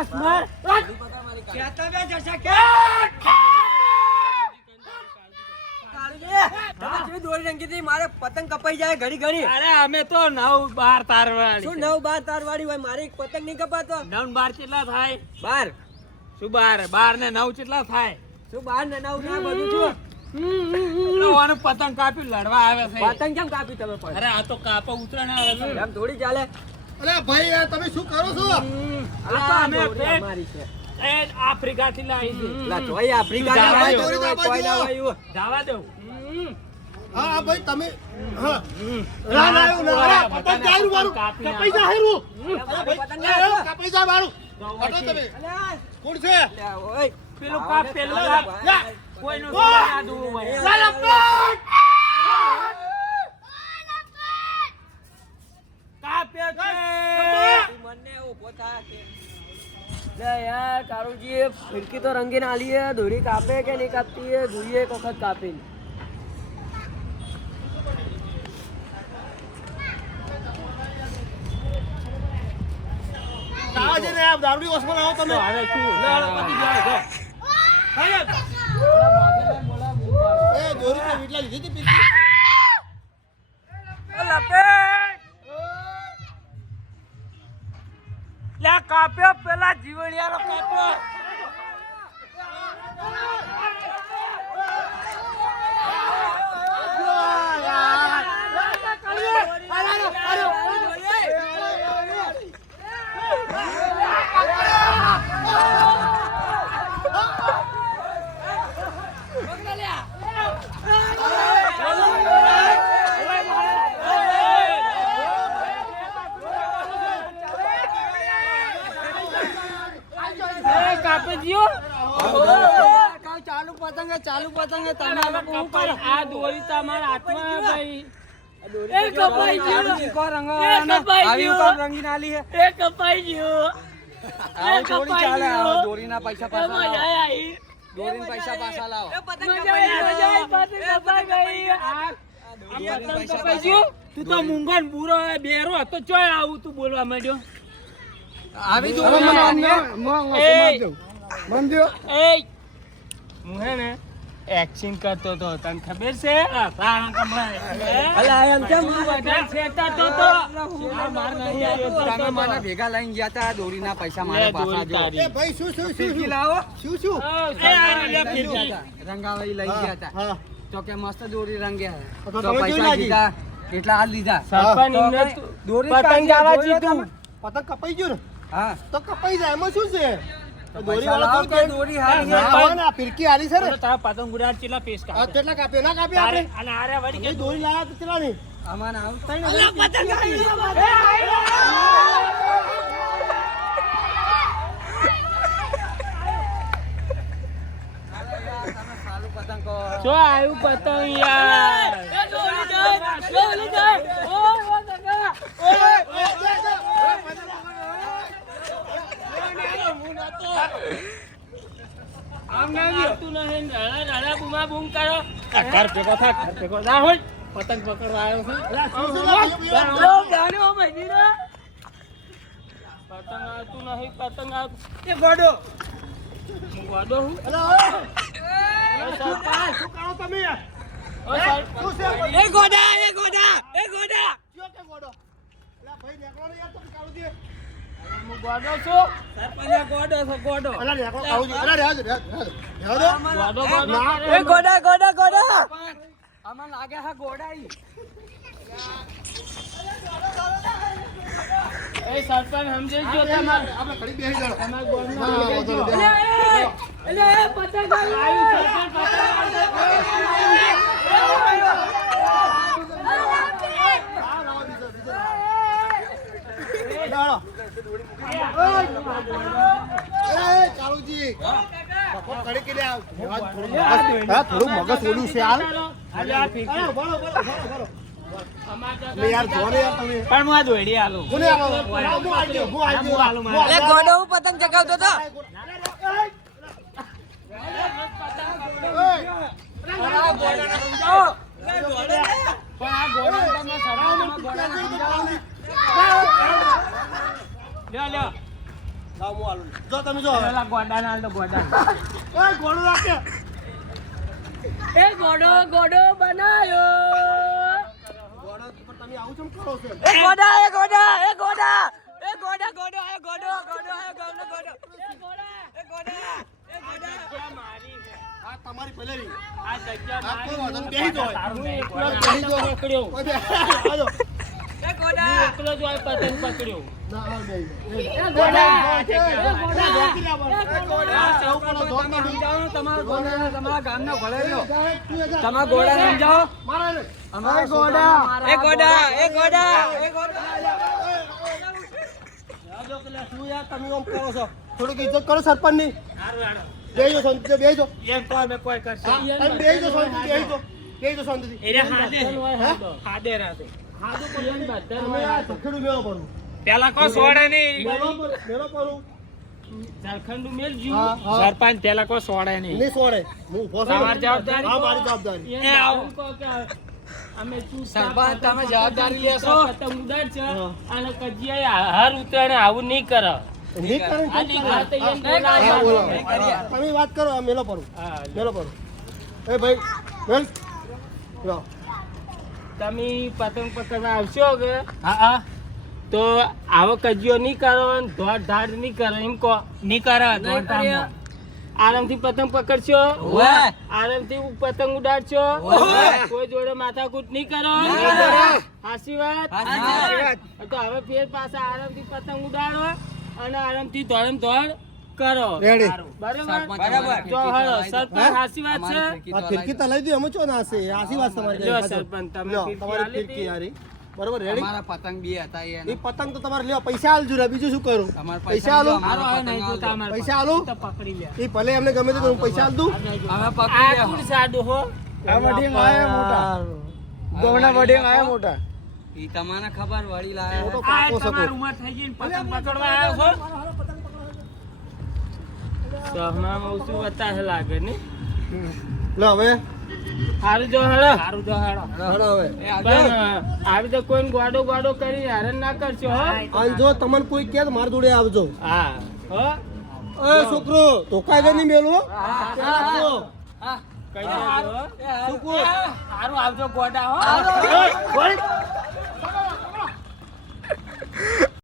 બસ માર કેતા બે જશે કે દોરી રંગી હતી મારે પતંગ કપાઈ જાય ઘડી ઘડી. અરે અમે તો 9-12 તારવાળી. શું 9-12 તારવાળી હોય? મારી પતંગ નહીં કપાતો. 9-12 કેટલા થાય? 12 શું 12 ને 9 કેટલા થાય? શું 12 ને 9 ના બધું છું. ઓને પતંગ કાપી લડવા આવે છે. પતંગ કેમ કાપી તમે પણ? અરે આ તો કાપો ઉતરણ આવે છે. એમ થોડી ચાલે. અરે ભાઈ તમે શું કરો છો? આ તો અમે અમારી છે. એ આફ્રિકા થી લાવી છે. લા તોય આફ્રિકા જવા ના દો. હોય, કોઈ ના હોય એવું. જવા દો. હા ભાઈ તમે હા ના ના એવું ના. અરે પતંગ જાયરું મારું કપાઈ જાય હેરું. અરે ભાઈ પતંગ જાય. કપાઈ જાય મારું. હટો તમે. અલ્યા, કોણ છે? અલ્યા, ઓય. પેલું કાપ પેલું કાપ. કોઈનું ના દૂર હોય. લાલા પટ. કાપ્યો છે. મને ઊભો થા કે લે યાર કારુજી ફિરકી તો રંગીને આલી હે. દોરી કાપે કે નહીં કાપતી હે જોઈએ એક વખત કાપીને. આજે ને આપ દારૂડી હોસ્પિટલ આવો તમે. હવે શું? પતી જાય છે. એ દોરી તો વીટલા લીધી હતી પીકી. લ્યા કાપ્યો પેલા જીવડિયાનો કાપ્યો. ચાલુ પતંગ તમારે શું કરો? આ દોરી તમારા હાથમાં ભાઈ. એ કપાઈ ગયો. આવી કોણ રંગીને આલી હે? આવું થોડી ચાલે. આવો દોરીના પૈસા પાછા લાવો. દોરીના પૈસા પાછા લાવો. તું તો મૂંગો ને બુરો બેરો હતો ચોય આવું તું બોલવા માંડ્યો. આવી હવે દોરી મંદ્યો એ હું હે ને એક્શન કરતો તો તને ખબર છે? સારા કમળા અલા એમ કેમ બધા છેટાતો તો માર નહીં આવ્યો તો તમે મને ભેગા લઈને ગયા તા. દોરીના પૈસા મારે પાછા જો. એ ભાઈ શું શું ફિરકી શું લાવો. શું રંગાવાઈ લઈ ગયા તા. હા તો કે મસ્ત દોરી રંગ્યા તો તો તમે પૈસા જોઈ લાગી. દીધા એટલા હાલ લીધા. સરપંચ તો એમને કઈ દોરી પતંગ કાઢી જવા જોઈ લો જીતું. તમે. પતંગ કપાઈ ગયું ને હા તો કપાઈ જાય એમાં શું છે? દોરી પૈસા વાળા લાવો તો કે દોરી હારી ના છે. હોય ને આ ફિરકી આલી છે ને. તારા પતંગ ઉડાડ ચેલા પેસ આ કાપે કેટલા કાપ્યો ના કાપ્યો તારે આપણે? અને આરે વળી કે એ દોરી લાયા તો કેટલા ની? આમાં ના આવતા ને. તમે સાલું પતંગ કહો. જો આવ્યું પતંગ યાર આવતું નહીં. નાના નાના બૂમા બૂમ કરો. ઘર ભેગો થા, ઘર ભેગો થા. હોય પતંગ પકડવા આવ્યો છે. પતંગ આવતું નહીં. પતંગ આવતું એ ગોડો હું ગોડો હું. અલા, ઓય! શું કરો તમે? ઓ સાહેબ શું છે? એ ગોડા એ ગોડા એ ગોડા. કયો કે ગોડો? અલા, ભાઈ નેકળો ને યાર, તમે કાઢો દે. હું ગોડો છું. સરપંચ ગોડો છે ગોડો. અલા, નેકળો, આવું છે. અલા, રહેવા દો, રહેવા દો. રહેવા દો. ગોડો ગોડો ના. કરે. એ ગોડા ગોડા ગોડા. આમાં લાગે હા ગોડાઈ. એ સરપંચ સમજી જો તમાર આપણે ઘડી બેસી જાઓ. તમાર ગોળનો ના, લઈ વધો, લેજો. વધો. પતંગ આવ્યું સરપંચ દાડો. એ, કાળુજી. બપોર ઘડી કે લે આવ. થોડું મગજ ઓલું છે હાલ. આજે આ ફીકી. અરે, ઉભા રહો, ઉભા રહો, ઉભા રહો. અમાર તો એટલે યાર જો ને યાર તમે. પણ હું આ દોડી આલું. કોને આવો? હું આવી ગયો, હું આવી ગયો. હાલો, મારે. એટલે ગોડો હું પતંગ ચગાવતો હતો. પણ આ ગોળાને સમજાવો. પણ આ ગોળાને તમે સરાવમાં ગોળાને સમજાવો ને. લ્યો લ્યો લાવ હું આલું જો તમે જો હવે પેલા ગોડા ના તો ગોડા ઓય ઘોડું રાખે એ ગોડો ગોડો બનાયો ઘોડા પર તમે આવું કેમ કરો છો એ ગોડા એ ગોડા એ ગોડા એ ગોડા ગોડો એ ગોડો ગોડો એ ગોડો ગોડો એ ગોડા એ ગોડા એ ગોડા જગ્યા મારી છે. આ તમારી પહેલેની આ જગ્યા આ કોઈ વાંધો મારી નહીં, બેહી જાઓ. હું એકલો જ બેહી જાઓ. પકડ્યો ઓય બે આજો એ ગોડા હું એકલો જ આ પતંગ પકડ્યો ના આ બે એ ગોડા એ ગોડા તમારા ગામનો ભલે રહ્યો તમારા ગોડા સમજાવો મારા ને અમારા ગોડા એ ગોડા એ ગોડા એ ગોડા આજો કે શું યાર તમે આમ કરો છો થોડીક ઇજ્જત કરો સરપંચની હારું હારું. બેહી જાઓ શાંતિથી બેહી જાઓ એમ કોઈ અમે કોઈ કરશે તમે બેહી જાઓ શાંતિથી બેહી જાઓ શાંતિથી એને હાદે હે? હાદે રાતે હાદે પણ બદલ તમે આ સખેડું મેળો પડું પેલા કો સોડે નહીં મેળો પડું ઝારખંડ મેલજુ હા, હા. સરપંચ પેલા કો સોડે નહીં નહીં સોડે હું ઉભો છું. તમારી જવાબદારી હા કો. મારી જવાબદારી એ આવું કહો કે અમે સરપંચ, તમે જવાબદારી લેશો? પતંગ ઉડાડશે હા. અને કજિયા હર ઉતરાણે આવું નહીં કરે નહીં કરે ને આ કેમ નહીં કરે? ખાતે એમ હા, બોલાવવાનું. બોલો. નહીં કરીએ. તમે વાત કરો આ મેલો પડું હા, મેલો પડું એ ભાઈ મેલ લો. તમે પતંગ પકડવા આવશો કે તો આવો કજિયો નહીં કરો ને દોડ ધાડ નહીં કરો એમ કહો નહીં કરો નહીં કરીએ. આરામથી પતંગ પકડશો ઓવે. આરામથી પતંગ ઉડાડશો ઓવે. કોઈ જોડે માથાકૂટ નહીં કરો નહીં કરો. હાચી વાત હાચી વાત. તો હવે ફેર પાછા આરામથી પતંગ ઉડાડો અને આરામથી ધોળમ ધોળ કરો Ready. બરાબર બરાબર. તો હળો સરપંચ હાચી વાત છે આ ફિરકી તો લઈ દો અમે ચો ના હશે આશી વાત તમારી લ્યો કઈ સરપંચ, તમે લ્યો, ફિરકી તમારી આલી ફિરકી હતી? યારી બરોબર રેડી અમારા પતંગ બી હતા એ પતંગ તો તમારે લ્યો પૈસા આલજો રે બીજું શું કરું તમારે પૈસા આલો હારો હવે નહીં જોતા અમારે પૈસા આલો તો પકડી લે એ ભલે એમને ગમે તે હું પૈસા આલ દઉં હવે આ પકડી કોણ સાડું હો ગોવના વડિંગ આયા મોટા ઈ તમને ખબર વળી હું લાયા તો આ પાકો તમારી શકું ઉંમર થઈ ગઈ ને પતંગ પકડવા આવ્યો છો તો હમણાં ઓછું વધારે લાગે ને લો હવે હારું જો હેડો હારું જો હેડો હળો હવે પણ આવી તો કોઈ ગોડો ગોડો કરી હેરાન ના કરશો હો અને જો તમને કોઈ કે તો મારા જોડે આવજો હા હો એ છોકરો ધોકા ગઈ નહીં મેલું હો. આવજો. કઈ દેજો હો. છોકરો હારું આવજો ગોડા હો ઓય, ઓય.